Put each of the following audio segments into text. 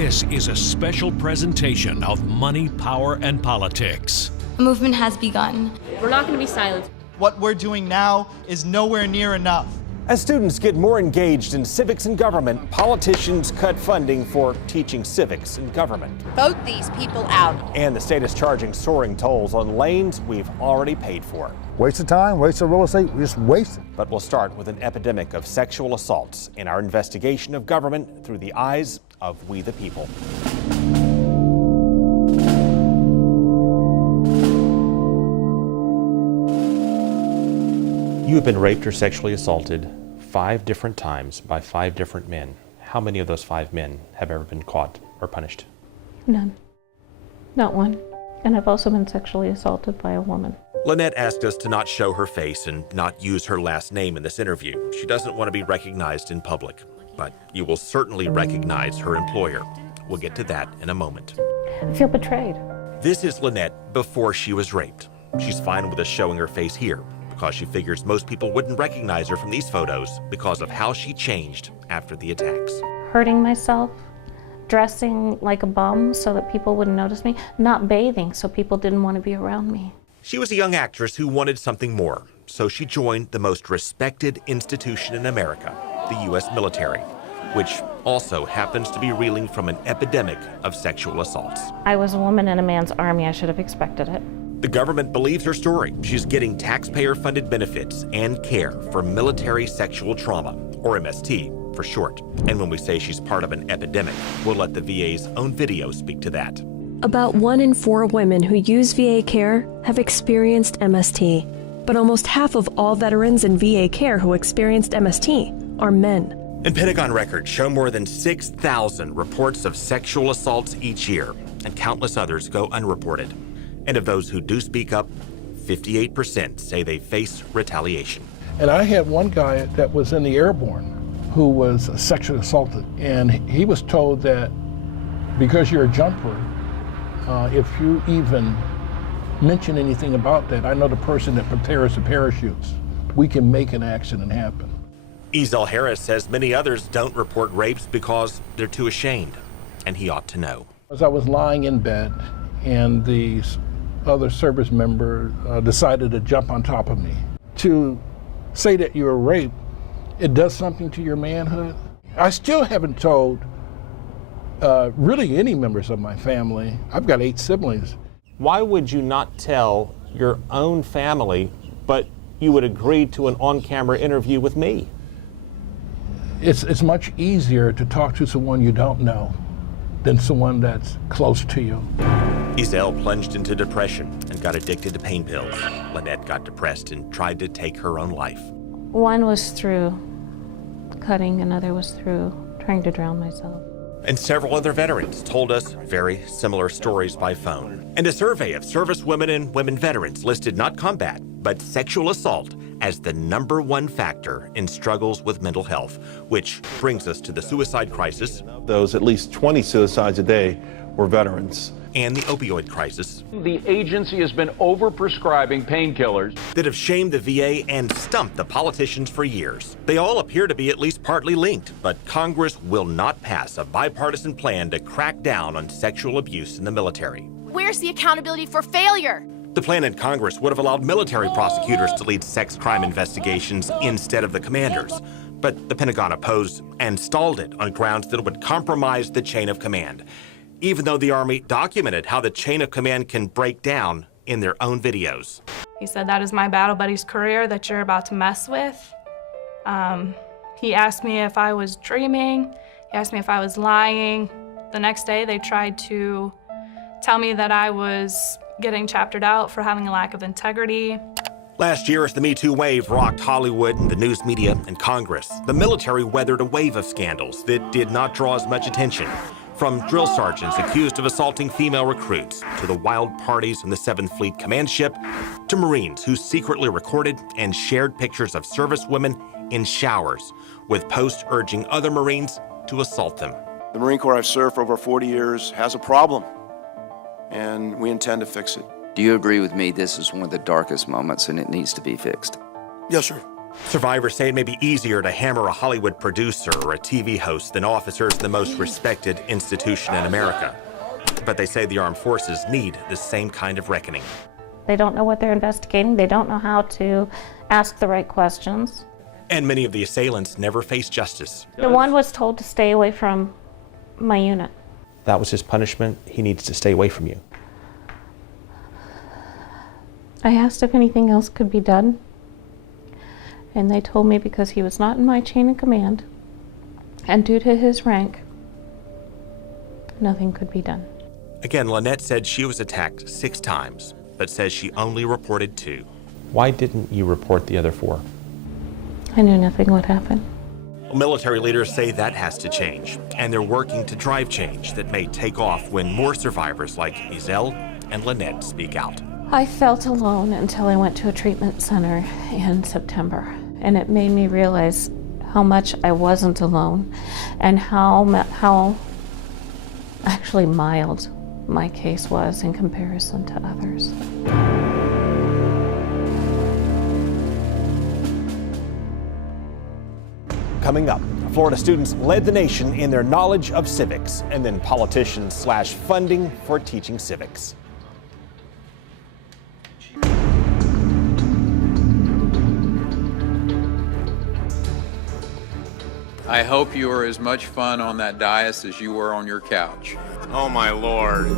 This is a special presentation of Money, Power, and Politics. A movement has begun. We're not going to be silent. What we're doing now is nowhere near enough. As students get more engaged in civics and government, politicians cut funding for teaching civics and government. Vote these people out. And the state is charging soaring tolls on lanes we've already paid for. Waste of time, waste of real estate, just waste it. But we'll start with an epidemic of sexual assaults in our investigation of government through the eyes of we the people. You have been raped or sexually assaulted 5 different times by 5 different men. How many of those 5 men have ever been caught or punished? None. Not one. And I've also been sexually assaulted by a woman. Lynette asked us to not show her face and not use her last name in this interview. She doesn't want to be recognized in public, but you will certainly recognize her employer. We'll get to that in a moment. I feel betrayed. This is Lynette before she was raped. She's fine with us showing her face here because she figures most people wouldn't recognize her from these photos because of how she changed after the attacks. Hurting myself, dressing like a bum so that people wouldn't notice me, not bathing so people didn't want to be around me. She was a young actress who wanted something more, so she joined the most respected institution in America, the U.S. military, which also happens to be reeling from an epidemic of sexual assaults. I was a woman in a man's army. I should have expected it. The government believes her story. She's getting taxpayer-funded benefits and care for military sexual trauma, or MST for short. And when we say she's part of an epidemic, we'll let the VA's own video speak to that. About 1 in 4 women who use VA care have experienced MST, but almost half of all veterans in VA care who experienced MST are men. And Pentagon records show more than 6,000 reports of sexual assaults each year, and countless others go unreported. And of those who do speak up, 58% say they face retaliation. And I had one guy that was in the airborne who was sexually assaulted, and he was told that because you're a jumper, if you even mention anything about that, I know the person that prepares the parachutes. We can make an accident happen. Ezel Harris says many others don't report rapes because they're too ashamed, and he ought to know. As I was lying in bed, and the other service member decided to jump on top of me. To say that you were raped, it does something to your manhood. I still haven't told really any members of my family. I've got 8 siblings. Why would you not tell your own family, but you would agree to an on-camera interview with me? It's much easier to talk to someone you don't know than someone that's close to you. Ezel plunged into depression and got addicted to pain pills. Lynette got depressed and tried to take her own life. One was through cutting, another was through trying to drown myself. And several other veterans told us very similar stories by phone. And a survey of servicewomen and women veterans listed not combat, but sexual assault as the #1 factor in struggles with mental health, which brings us to the suicide crisis. Those at least 20 suicides a day were veterans. And the opioid crisis. The agency has been overprescribing painkillers that have shamed the VA and stumped the politicians for years. They all appear to be at least partly linked, but Congress will not pass a bipartisan plan to crack down on sexual abuse in the military. Where's the accountability for failure? The plan in Congress would have allowed military prosecutors to lead sex crime investigations instead of the commanders. But the Pentagon opposed and stalled it on grounds that it would compromise the chain of command, even though the Army documented how the chain of command can break down in their own videos. He said, "That is my battle buddy's career that you're about to mess with." He asked me if I was dreaming. He asked me if I was lying. The next day, they tried to tell me that I was getting chaptered out for having a lack of integrity. Last year, as the Me Too wave rocked Hollywood and the news media and Congress, the military weathered a wave of scandals that did not draw as much attention. From drill sergeants accused of assaulting female recruits, to the wild parties on the 7th Fleet Command Ship, to Marines who secretly recorded and shared pictures of servicewomen in showers, with posts urging other Marines to assault them. The Marine Corps I've served for over 40 years has a problem, and we intend to fix it. Do you agree with me this is one of the darkest moments and it needs to be fixed? Yes, sir. Survivors say it may be easier to hammer a Hollywood producer or a TV host than officers in the most respected institution in America. But they say the armed forces need the same kind of reckoning. They don't know what they're investigating. They don't know how to ask the right questions. And many of the assailants never face justice. The one was told to stay away from my unit. That was his punishment. He needs to stay away from you. I asked if anything else could be done, and they told me because he was not in my chain of command, and due to his rank, nothing could be done. Again, Lynette said she was attacked 6 times, but says she only reported 2. Why didn't you report the other 4? I knew nothing would happen. Military leaders say that has to change, and they're working to drive change that may take off when more survivors like Izelle and Lynette speak out. I felt alone until I went to a treatment center in September, and it made me realize how much I wasn't alone and how actually mild my case was in comparison to others. Coming up, Florida students led the nation in their knowledge of civics, and then politicians slash funding for teaching civics. I hope you were as much fun on that dais as you were on your couch. Oh my Lord.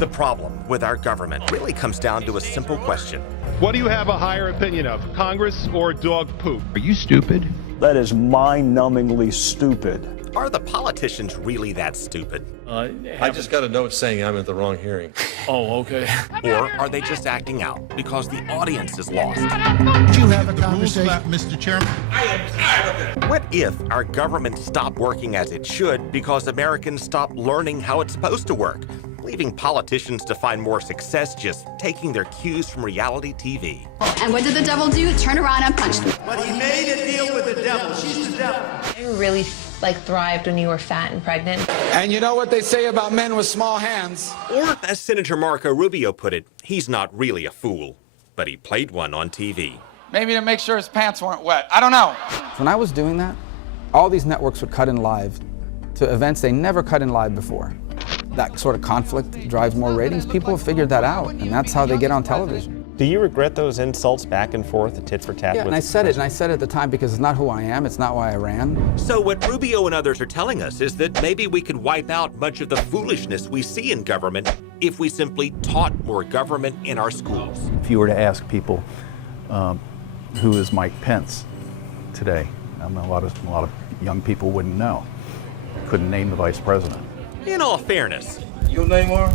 The problem with our government really comes down to a simple question. What do you have a higher opinion of, Congress or dog poop? Are you stupid? That is mind-numbingly stupid. Are the politicians really that stupid? I just got a note saying I'm at the wrong hearing. Oh, okay. Or are they just acting out because the audience is lost? Did you have a conversation, Mr. Chairman? I am tired of it. What if our government stopped working as it should because Americans stopped learning how it's supposed to work, leaving politicians to find more success just taking their cues from reality TV? And what did the devil do? Turn around and punch them. But he made a deal with the devil. She's the devil. You really thrived when you were fat and pregnant. And you know what they say about men with small hands? Or, as Senator Marco Rubio put it, he's not really a fool, but he played one on TV. Maybe to make sure his pants weren't wet. I don't know. When I was doing that, all these networks would cut in live to events they never cut in live before. That sort of conflict drives more ratings. People have figured that out, and that's how they get on television. Do you regret those insults back and forth, the tit for tat? Yeah, and I said it at the time because it's not who I am, it's not why I ran. So what Rubio and others are telling us is that maybe we could wipe out much of the foolishness we see in government if we simply taught more government in our schools. If you were to ask people, who is Mike Pence today, a lot of young people wouldn't know. Couldn't name the vice president. In all fairness. Your name are?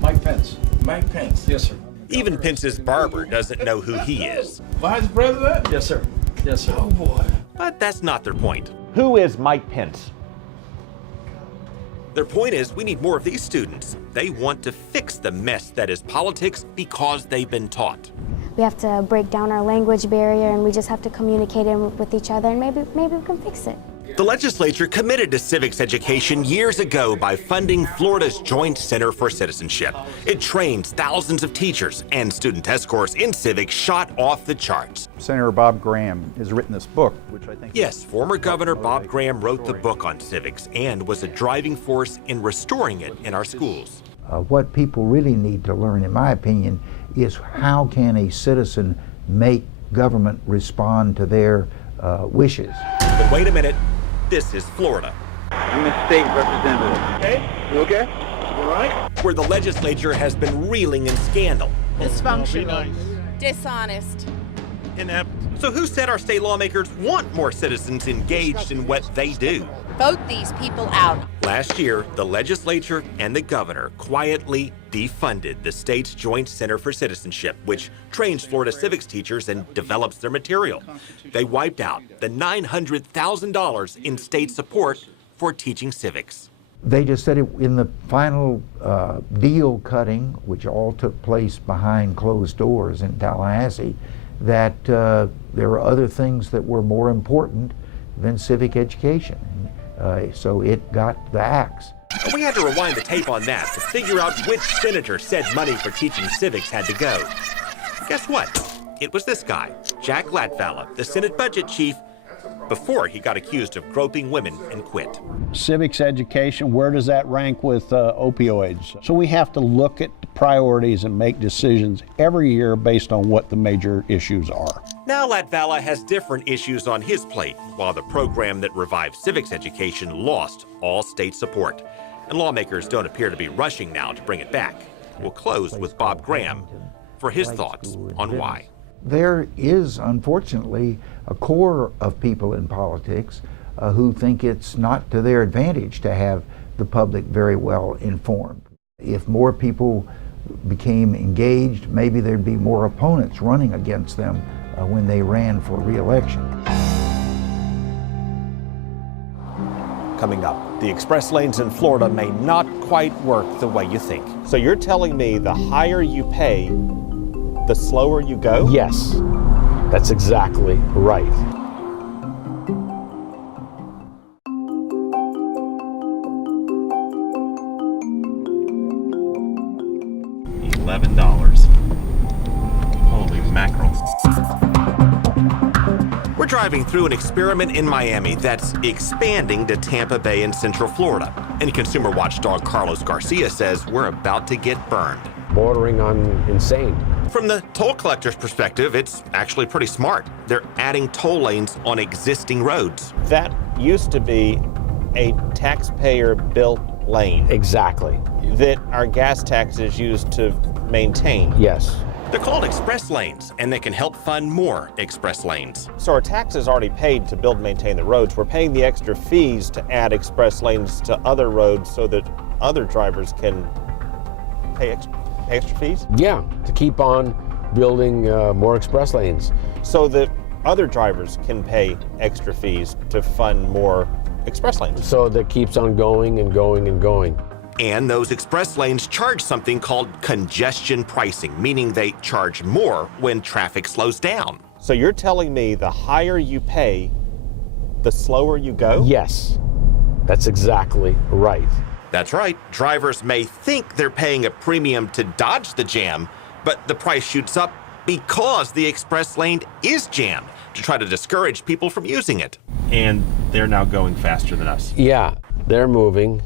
Mike Pence. Mike Pence. Yes, sir. Even Pence's barber doesn't know who he is. Vice President? Yes, sir. Yes, sir. Oh, boy. But that's not their point. Who is Mike Pence? Their point is we need more of these students. They want to fix the mess that is politics because they've been taught. We have to break down our language barrier, and we just have to communicate with each other, and maybe we can fix it. The legislature committed to civics education years ago by funding Florida's Joint Center for Citizenship. It trains thousands of teachers, and student test scores in civics shot off the charts. Senator Bob Graham has written this book, which I think... Yes, former Governor Bob Graham wrote the book on civics and was a driving force in restoring it in our schools. What people really need to learn, in my opinion, is how can a citizen make government respond to their wishes. But wait a minute. This is Florida. I'm a state representative. Okay? You okay? You all right? Where the legislature has been reeling in scandal. Dysfunctional. Dishonest. Inept. So who said our state lawmakers want more citizens engaged in what they do? Vote these people out. Last year, the legislature and the governor quietly defunded the state's Joint Center for Citizenship, which trains Florida civics teachers and develops their material. They wiped out the $900,000 in state support for teaching civics. They just said it in the final deal cutting, which all took place behind closed doors in Tallahassee, that there were other things that were more important than civic education. So it got the axe. We had to rewind the tape on that to figure out which senator said money for teaching civics had to go. Guess what? It was this guy, Jack Latvala, the Senate budget chief, before he got accused of groping women and quit. Civics education, where does that rank with opioids? So we have to look at the priorities and make decisions every year based on what the major issues are. Now Latvala has different issues on his plate, while the program that revived civics education lost all state support. And lawmakers don't appear to be rushing now to bring it back. We'll close with Bob Graham for his thoughts on why. There is, unfortunately, a core of people in politics who think it's not to their advantage to have the public very well informed. If more people became engaged, maybe there'd be more opponents running against them when they ran for re-election. Coming up, the express lanes in Florida may not quite work the way you think. So you're telling me the higher you pay, the slower you go? Yes, that's exactly right. $11. Holy mackerel. We're driving through an experiment in Miami that's expanding to Tampa Bay and Central Florida. And consumer watchdog Carlos Garcia says we're about to get burned. Bordering on insane. From the toll collector's perspective, it's actually pretty smart. They're adding toll lanes on existing roads. That used to be a taxpayer-built lane. Exactly. That our gas taxes used to maintain. Yes. They're called express lanes, and they can help fund more express lanes. So our taxes already paid to build and maintain the roads. We're paying the extra fees to add express lanes to other roads so that other drivers can pay extra fees? Yeah, to keep on building more express lanes. So that other drivers can pay extra fees to fund more express lanes. So that keeps on going and going and going. And those express lanes charge something called congestion pricing, meaning they charge more when traffic slows down. So you're telling me the higher you pay, the slower you go? Yes, that's exactly right. That's right. Drivers may think they're paying a premium to dodge the jam, but the price shoots up because the express lane is jammed to try to discourage people from using it. And they're now going faster than us. Yeah, they're moving.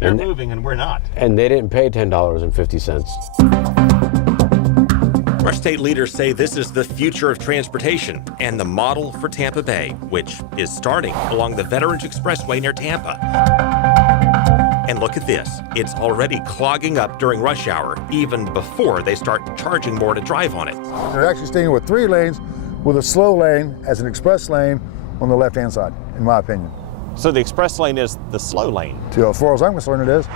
They're moving and we're not. And they didn't pay $10.50. Our state leaders say this is the future of transportation and the model for Tampa Bay, which is starting along the Veterans Expressway near Tampa. And look at this. It's already clogging up during rush hour, even before they start charging more to drive on it. They're actually staying with 3 lanes with a slow lane as an express lane on the left-hand side, in my opinion. So the express lane is the slow lane? As far as I'm concerned, it is.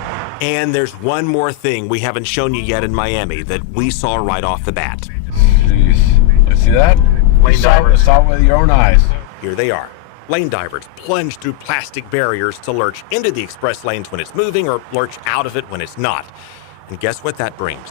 And there's one more thing we haven't shown you yet in Miami that we saw right off the bat. Jeez. You see that? Lane divers. Saw it with your own eyes. Here they are. Lane divers plunge through plastic barriers to lurch into the express lanes when it's moving or lurch out of it when it's not. And guess what that brings?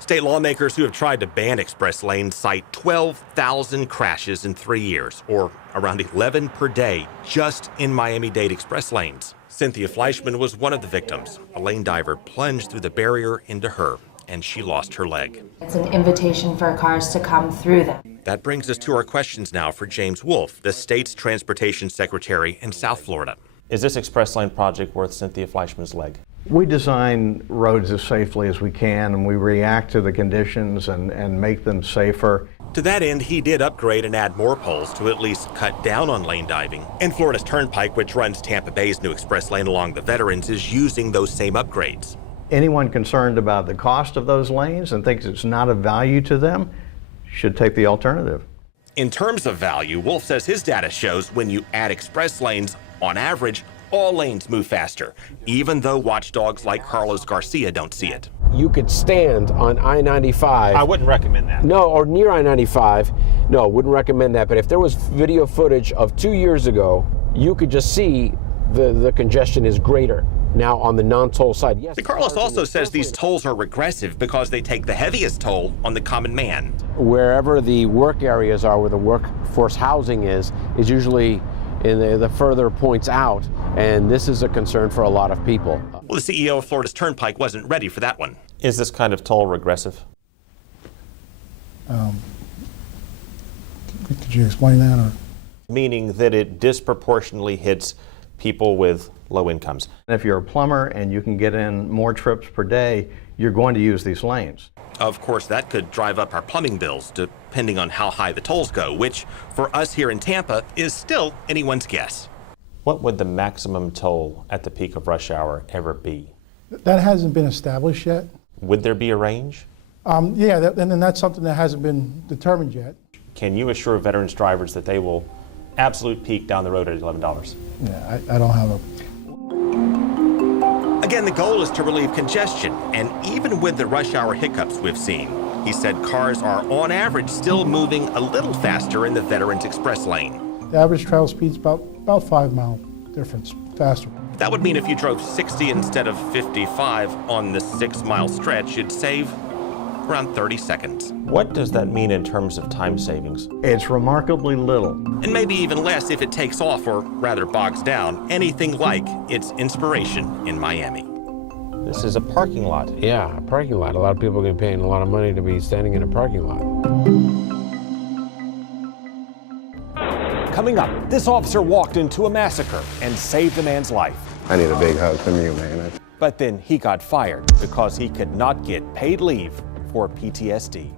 State lawmakers who have tried to ban express lanes cite 12,000 crashes in 3 years, or around 11 per day, just in Miami-Dade express lanes. Cynthia Fleischman was one of the victims. A lane diver plunged through the barrier into her, and she lost her leg. It's an invitation for cars to come through them. That brings us to our questions now for James Wolf, the state's transportation secretary in South Florida. Is this express lane project worth Cynthia Fleischman's leg? We design roads as safely as we can, and we react to the conditions and make them safer. To that end, he did upgrade and add more poles to at least cut down on lane diving. And Florida's Turnpike, which runs Tampa Bay's new express lane along the Veterans, is using those same upgrades. Anyone concerned about the cost of those lanes and thinks it's not of value to them should take the alternative. In terms of value, Wolf says his data shows when you add express lanes, on average, all lanes move faster, even though watchdogs like Carlos Garcia don't see it. You could stand on I-95. I wouldn't recommend that. No, or near I-95. No, wouldn't recommend that. But if there was video footage of 2 years ago, you could just see the congestion is greater now on the non-toll side. Yes. Carlos also says these tolls are regressive because they take the heaviest toll on the common man. Wherever the work areas are, where the workforce housing is usually in the further points out, and this is a concern for a lot of people. Well, the CEO of Florida's Turnpike wasn't ready for that one. Is this kind of toll regressive? Could you explain that? Or? Meaning that it disproportionately hits people with low incomes. If you're a plumber and you can get in more trips per day, you're going to use these lanes. Of course, that could drive up our plumbing bills, depending on how high the tolls go, which, for us here in Tampa, is still anyone's guess. What would the maximum toll at the peak of rush hour ever be? That hasn't been established yet. Would there be a range? Yeah, and that's something that hasn't been determined yet. Can you assure veterans drivers that they will absolute peak down the road at $11? Yeah, I don't have a... Again, the goal is to relieve congestion, and even with the rush hour hiccups we've seen, he said cars are on average still moving a little faster in the Veterans Express lane. The average travel speed's about 5 mile difference, faster. That would mean if you drove 60 instead of 55 on the 6 mile stretch, you'd save around 30 seconds. What does that mean in terms of time savings? It's remarkably little. And maybe even less if it takes off, or rather bogs down, anything like its inspiration in Miami. This is a parking lot. Yeah, a parking lot. A lot of people get paying a lot of money to be standing in a parking lot. Coming up, this officer walked into a massacre and saved a man's life. I need a big hug from you, man. But then he got fired because he could not get paid leave for PTSD.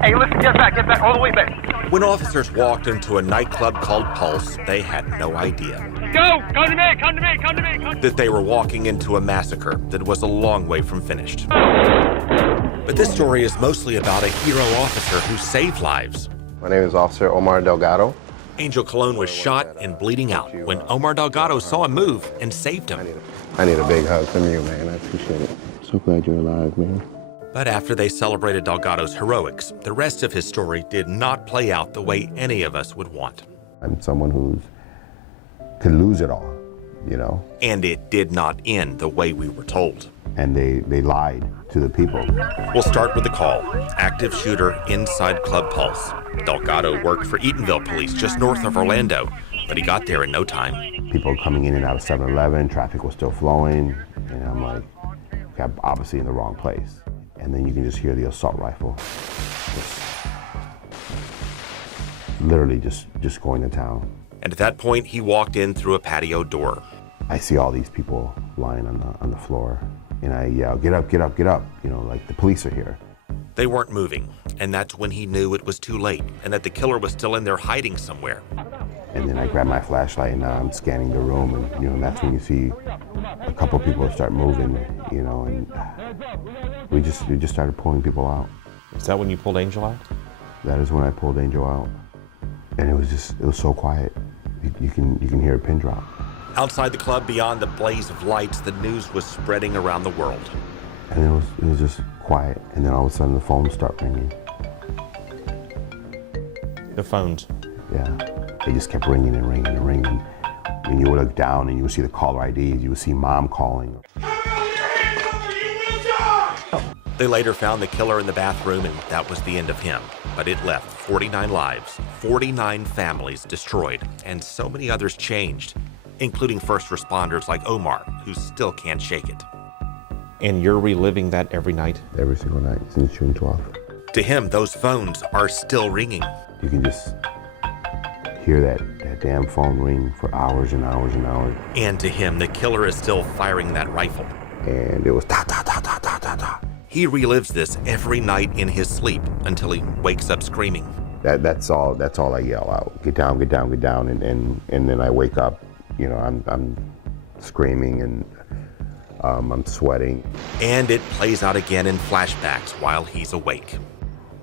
Hey, listen, get back, all the way back. When officers walked into a nightclub called Pulse, they had no idea. Go! Come to me! That they were walking into a massacre that was a long way from finished. But this story is mostly about a hero officer who saved lives. My name is Officer Omar Delgado. Angel Colon was shot and bleeding out when Omar Delgado saw him move and saved him. I need a big hug from you, man. I appreciate it. So glad you're alive, man. But after they celebrated Delgado's heroics, the rest of his story did not play out the way any of us would want. I'm someone who could lose it all, you know? And it did not end the way we were told. And they lied to the people. We'll start with the call. Active shooter inside Club Pulse. Delgado worked for Eatonville Police just north of Orlando, but he got there in no time. People coming in and out of 7-Eleven, traffic was still flowing, and I'm like, okay, I'm obviously in the wrong place. And then you can just hear the assault rifle. Literally just going to town. And at that point, he walked in through a patio door. I see all these people lying on the floor, and I yell, get up, get up, get up. You know, like the police are here. They weren't moving, and that's when he knew it was too late, and that the killer was still in there hiding somewhere. And then I grab my flashlight, and I'm scanning the room, and you know, that's when you see a couple people start moving, you know, and we just started pulling people out. Is that when you pulled Angel out? That is when I pulled Angel out, and it was so quiet. You can hear a pin drop. Outside the club, beyond the blaze of lights, the news was spreading around the world. And it was just quiet, and then all of a sudden the phones start ringing. The phones? Yeah, they just kept ringing and ringing and ringing. And you would look down and you would see the caller IDs, you would see mom calling. They later found the killer in the bathroom, and that was the end of him. But it left 49 lives, 49 families destroyed, and so many others changed, including first responders like Omar, who still can't shake it. And you're reliving that every night? Every single night since June 12th. To him, those phones are still ringing. You can just hear that damn phone ring for hours and hours and hours. And to him, the killer is still firing that rifle. And it was da da da da da da da. He relives this every night in his sleep until he wakes up screaming. That's all I yell out. Get down, get down, get down, and then I wake up, you know, I'm screaming and I'm sweating. And it plays out again in flashbacks while he's awake.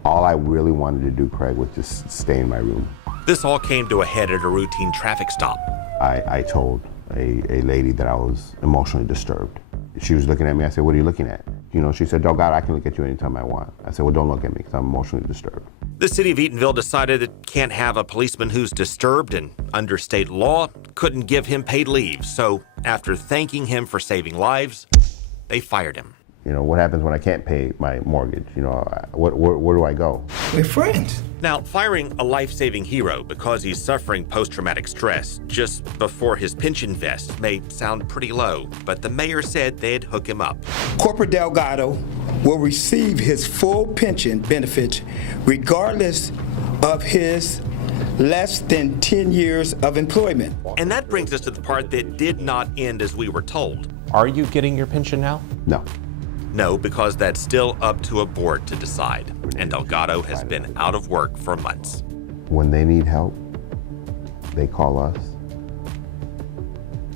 All I really wanted to do, Craig, was just stay in my room. This all came to a head at a routine traffic stop. I told a lady that I was emotionally disturbed. She was looking at me. I said, what are you looking at? You know, she said, oh God, I can look at you anytime I want. I said, well, don't look at me because I'm emotionally disturbed. The city of Eatonville decided it can't have a policeman who's disturbed, and under state law, couldn't give him paid leave. So after thanking him for saving lives, they fired him. You know, what happens when I can't pay my mortgage? You know, where do I go? We're friends. Now, firing a life-saving hero because he's suffering post-traumatic stress just before his pension vest may sound pretty low, but the mayor said they'd hook him up. Corporal Delgado will receive his full pension benefits regardless of his less than 10 years of employment. And that brings us to the part that did not end as we were told. Are you getting your pension now? No. No, because that's still up to a board to decide. And Delgado has been out of work for months. When they need help, they call us.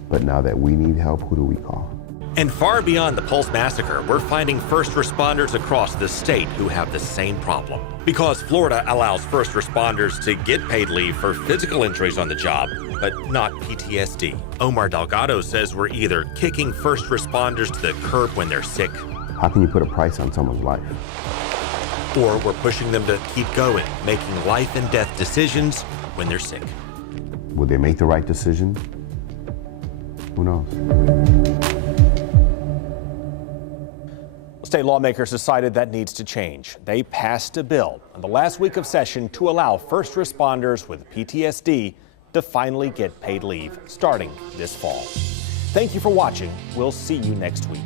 But now that we need help, who do we call? And far beyond the Pulse massacre, we're finding first responders across the state who have the same problem. Because Florida allows first responders to get paid leave for physical injuries on the job, but not PTSD. Omar Delgado says we're either kicking first responders to the curb when they're sick, how can you put a price on someone's life? Or we're pushing them to keep going, making life and death decisions when they're sick. Would they make the right decision? Who knows? State lawmakers decided that needs to change. They passed a bill in the last week of session to allow first responders with PTSD to finally get paid leave starting this fall. Thank you for watching. We'll see you next week.